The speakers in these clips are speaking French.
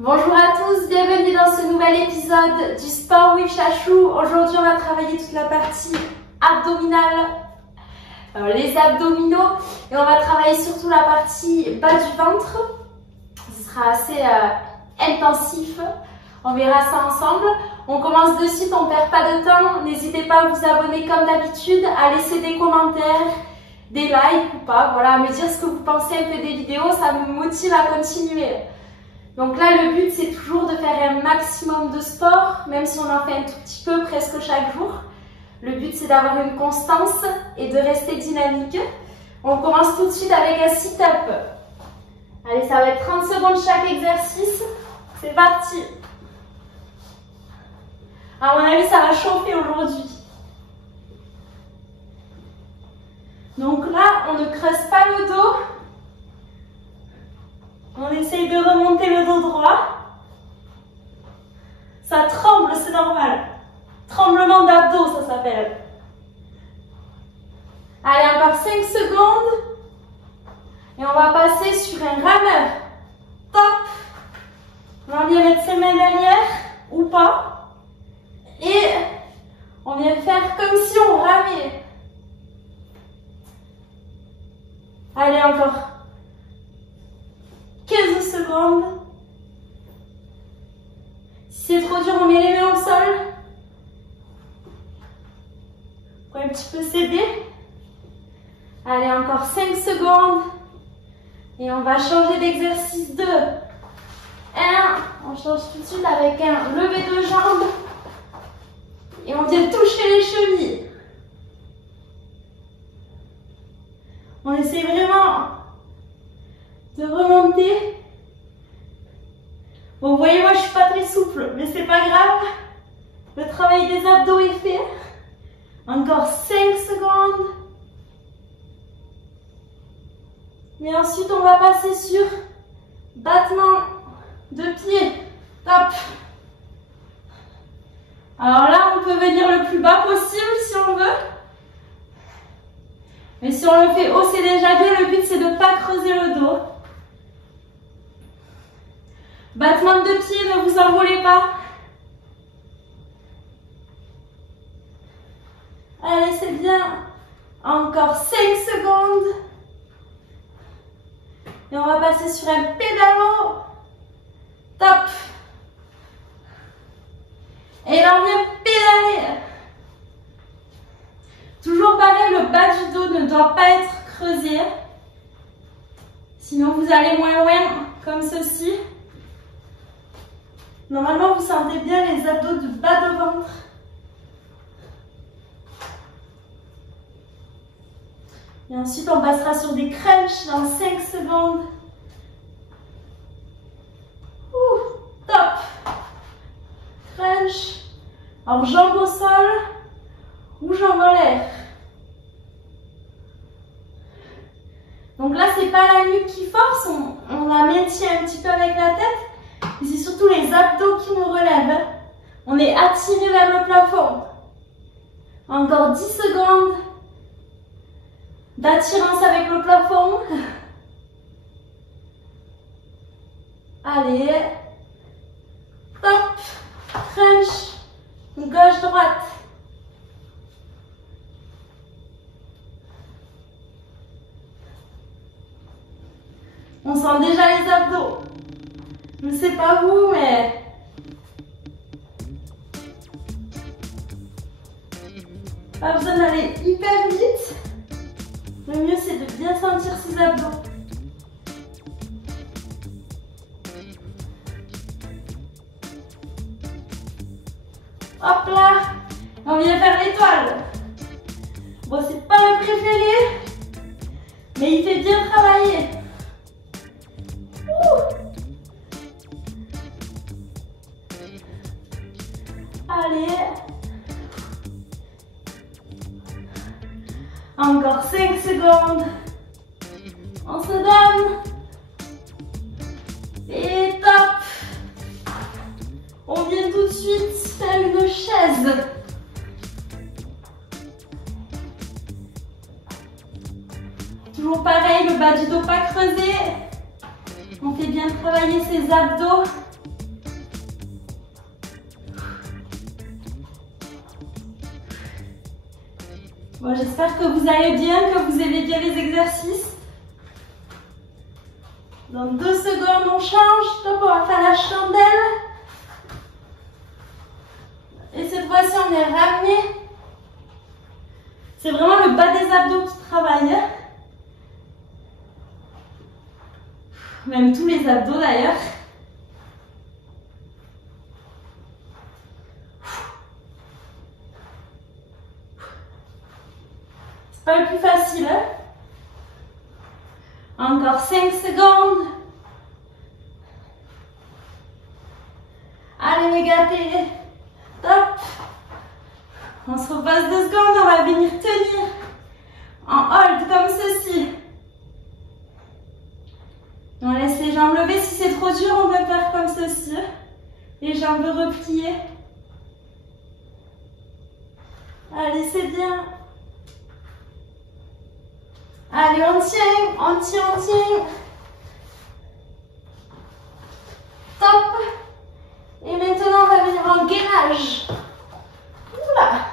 Bonjour à tous, bienvenue dans ce nouvel épisode du Sport with Chachou. Aujourd'hui, on va travailler toute la partie abdominale, les abdominaux, et on va travailler surtout la partie bas du ventre. Ce sera assez intensif, on verra ça ensemble. On commence de suite, on perd pas de temps. N'hésitez pas à vous abonner comme d'habitude, à laisser des commentaires, des likes ou pas, voilà, à me dire ce que vous pensez un peu des vidéos, ça me motive à continuer. Donc là, le but, c'est toujours de faire un maximum de sport, même si on en fait un tout petit peu presque chaque jour. Le but, c'est d'avoir une constance et de rester dynamique. On commence tout de suite avec un sit-up. Allez, ça va être 30 secondes chaque exercice. C'est parti. À mon avis, ça va chauffer aujourd'hui. Donc là, on ne creuse pas le dos. On essaye de remonter le dos droit. Ça tremble, c'est normal. Tremblement d'abdos, ça s'appelle. Allez, encore 5 secondes. Et on va passer sur un rameur. Top. On vient mettre ses mains derrière, ou pas. Et on vient faire comme si on ramait. Allez, encore 15 secondes. Si c'est trop dur, on met les mains au sol. Pour un petit peu céder. Allez, encore 5 secondes. Et on va changer d'exercice 2. 1. On change tout de suite avec un lever de jambes. Et on vient toucher les chevilles. On essaie vraiment de remonter. Bon, vous voyez, moi je suis pas très souple, mais c'est pas grave. Le travail des abdos est fait. Encore 5 secondes. Mais ensuite, on va passer sur battement de pied. Top. Alors là, on peut venir le plus bas possible si on veut. Mais si on le fait haut, c'est déjà bien. Le but, c'est de ne pas creuser le dos. Battement de pied, ne vous envolez pas. Allez, c'est bien. Encore 5 secondes. Et on va passer sur un pédalo. Top. Et là, on vient pédaler. Toujours pareil, le bas du dos ne doit pas être creusé. Sinon, vous allez moins loin, comme ceci. Normalement, vous sentez bien les abdos du bas de ventre. Et ensuite, on passera sur des crunchs dans 5 secondes. Top. Crunch. Alors, jambes au sol ou jambes en l'air. Donc là, c'est pas la nuque qui force, on la maintient un petit peu avec la tête. Mais c'est surtout les abdos qui nous relèvent. On est attiré vers le plafond. Encore 10 secondes d'attirance avec le plafond. Allez. Top. Crunch. Gauche-droite. On sent déjà les abdos. Je ne sais pas vous, mais pas besoin d'aller hyper vite. Le mieux, c'est de bien sentir ses abdos. Hop là, on vient faire l'étoile. Bon, c'est pas le préféré, mais il fait bien travailler. Allez. Encore 5 secondes. On se donne. Et top. On vient tout de suite faire une chaise. Toujours pareil, le bas du dos pas creusé. On fait bien travailler ses abdos. Bon, j'espère que vous allez bien, que vous aimez bien les exercices. Dans 2 secondes, on change. Top, on va faire la chandelle. Et cette fois-ci, on est ramené. C'est vraiment le bas des abdos qui travaille. Même tous les abdos d'ailleurs. C'est pas le plus facile. Hein? Encore 5 secondes. Allez, les gâtés. Top. On se repasse 2 secondes. On va venir tenir en hold comme ceci. On laisse les jambes levées. Si c'est trop dur, on peut faire comme ceci. Les jambes repliées. Allez, c'est bien. Allez, on tient, on tient, on tient. Top. Et maintenant, on va venir en gainage. Oula.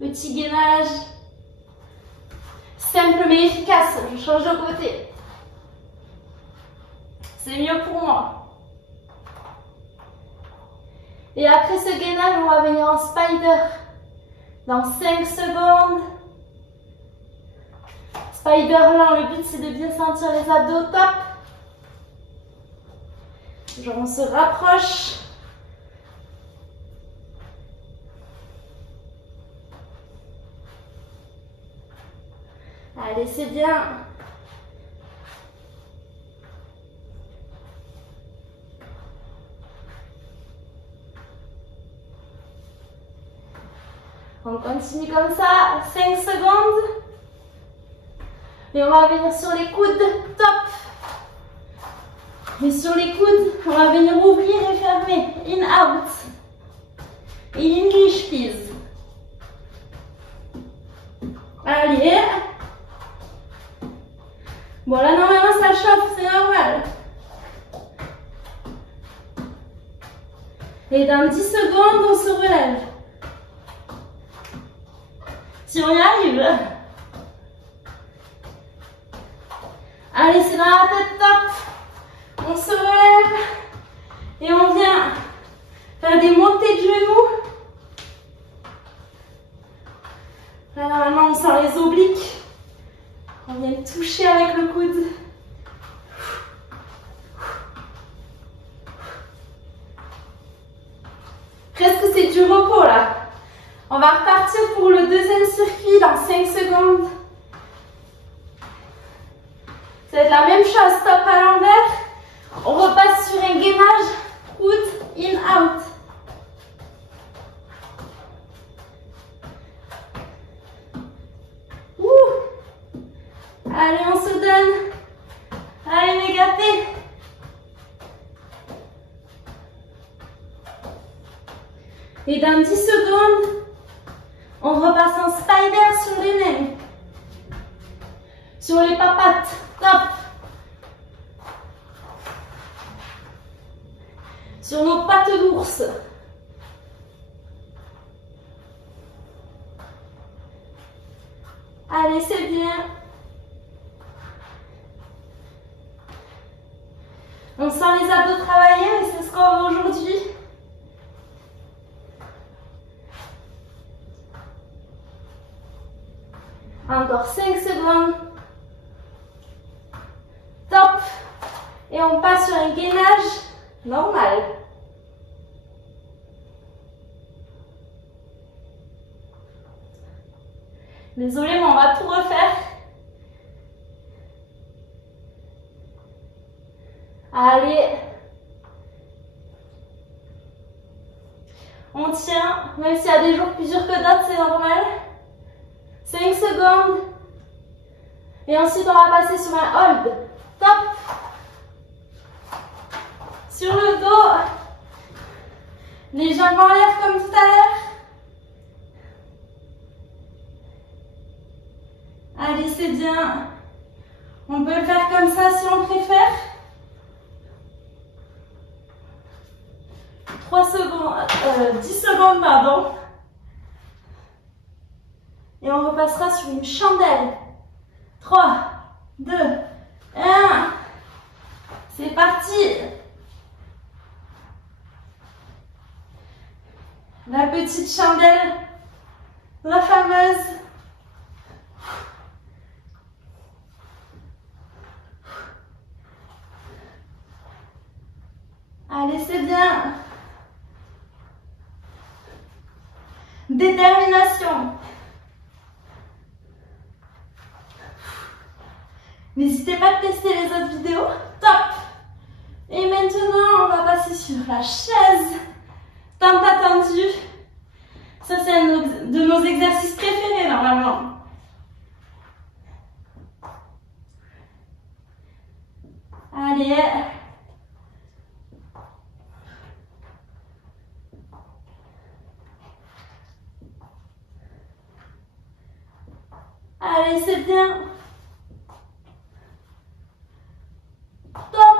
Petit gainage. Simple mais efficace. Je change de côté. C'est mieux pour moi. Et après ce gainage, on va venir en spider. Dans 5 secondes. Spider là, le but c'est de bien sentir les abdos. Top. Genre on se rapproche. Allez, c'est bien. On continue comme ça, 5 secondes. Et on va venir sur les coudes, top. Et sur les coudes, on va venir ouvrir et fermer. In, out. In English, please. Allez. Bon, là, normalement, ça chauffe, c'est normal. Et dans 10 secondes, on se relève. Si on y arrive. Allez, c'est dans la tête, top. On se relève. Et on vient faire des montées de genoux. Là, normalement, on sent les obliques. On vient toucher avec le coude. Presque c'est du repos là. On va repartir pour le deuxième circuit dans 5 secondes. Ça va être la même chose, top à l'envers. On repasse sur un gainage, coude, in, out. Allez, on se donne. Allez, les gâtés. Et dans 10 secondes, on repasse en spider sur les mains. Sur les papates. Top. Sur nos pattes d'ours. Allez, c'est bien. On sent les abdos travailler, mais c'est ce qu'on veut aujourd'hui. Encore 5 secondes. Top. Et on passe sur un gainage normal. Désolée, mais on va tout refaire. Allez. On tient, même s'il y a des jours plus durs que d'autres, c'est normal. 5 secondes. Et ensuite, on va passer sur un hold. Top. Sur le dos. Les jambes en l'air comme tout à l'heure. Allez, c'est bien. On peut le faire comme ça si on préfère. 3 secondes, 10 secondes, pardon. Et on repassera sur une chandelle. 3, 2, 1. C'est parti. La petite chandelle, la fameuse. Allez, c'est bien. Détermination. N'hésitez pas à tester les autres vidéos. Top. Et maintenant, on va passer sur la chaise. Tant attendu. Ça, c'est un de nos exercices préférés, normalement. Allez. Allez, c'est bien. Top.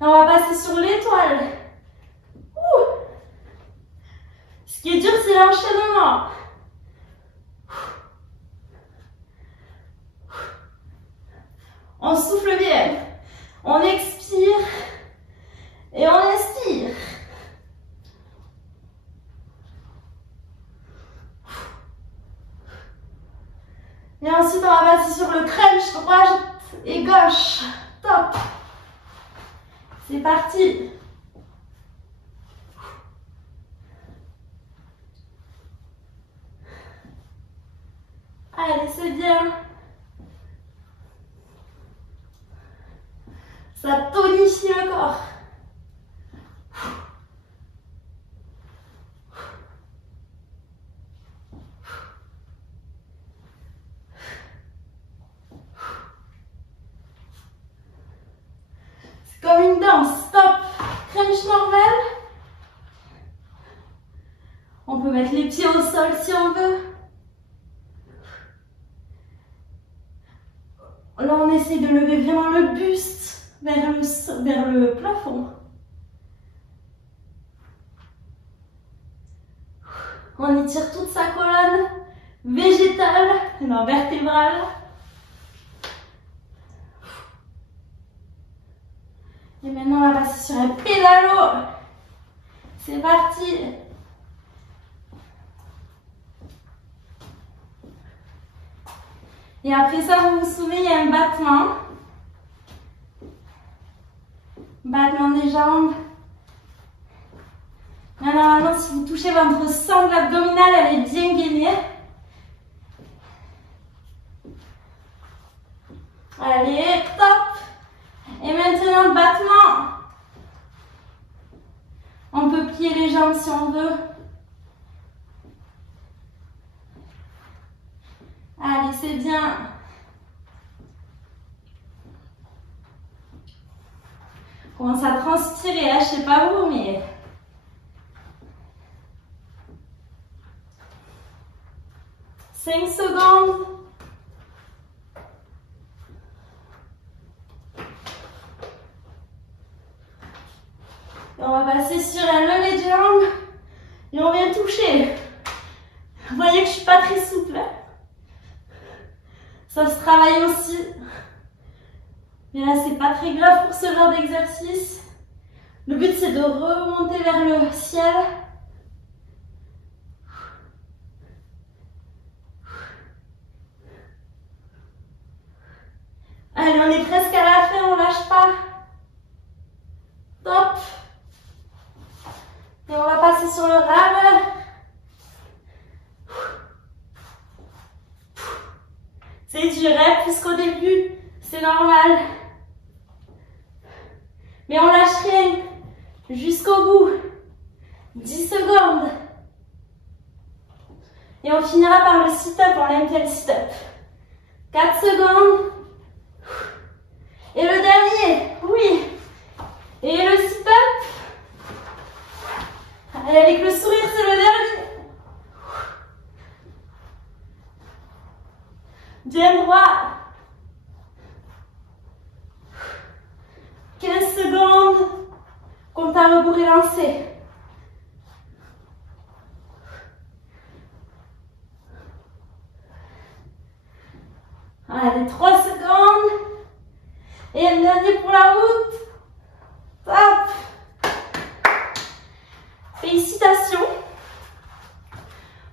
Et on va passer sur l'étoile. Ce qui est dur, c'est l'enchaînement. On souffle bien. On expire. Et on inspire. Et ensuite, on va passer sur le crunch droite et gauche. Top. C'est parti. Allez, c'est bien. Ça tonifie le corps. C'est comme une danse. Stop. Crunch normal. On peut mettre les pieds au sol si on veut. Là, on essaie de lever vraiment le buste vers le plafond. On étire toute sa colonne végétale, non vertébrale. Et maintenant, on va passer sur un pédalo. C'est parti. Et après ça, vous vous souvenez, il y a un battement. Battement des jambes. Là, normalement, si vous touchez votre sangle abdominale, elle est bien gainée. Allez, top. Et maintenant, battement. On peut plier les jambes si on veut. Allez, c'est bien. On commence à transpirer, hein, je sais pas vous, mais... Cinq secondes. Et on va passer sur un lever de jambe. Et on vient toucher. Vous voyez que je suis pas très souple. Hein? Ça se travaille aussi. Mais là, c'est pas très grave pour ce genre d'exercice. Le but, c'est de remonter vers le ciel. Allez, on est presque à la fin, on lâche pas. Top. Et on va passer sur le rameur. C'est dur, hein, puisqu'au début, c'est normal. Mais on lâche rien. Jusqu'au bout. 10 secondes. Et on finira par le sit-up, on aime bien le sit-up. 4 secondes. Et le dernier, oui. Et le sit-up. Allez, avec le sourire, c'est le dernier. Bien droit. 15 secondes. Compte à rebours et lancer. Allez, 3 secondes. Et un dernier pour la route. Top. Félicitations.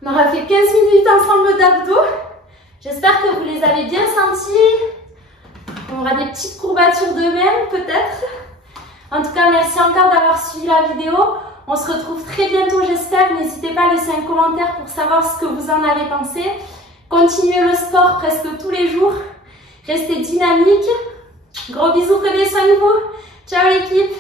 On aura fait 15 minutes ensemble d'abdos. J'espère que vous les avez bien sentis. On aura des petites courbatures de même, peut-être. En tout cas, merci encore d'avoir suivi la vidéo. On se retrouve très bientôt, j'espère. N'hésitez pas à laisser un commentaire pour savoir ce que vous en avez pensé. Continuez le sport presque tous les jours. Restez dynamique. Gros bisous, prenez soin de vous. Ciao l'équipe.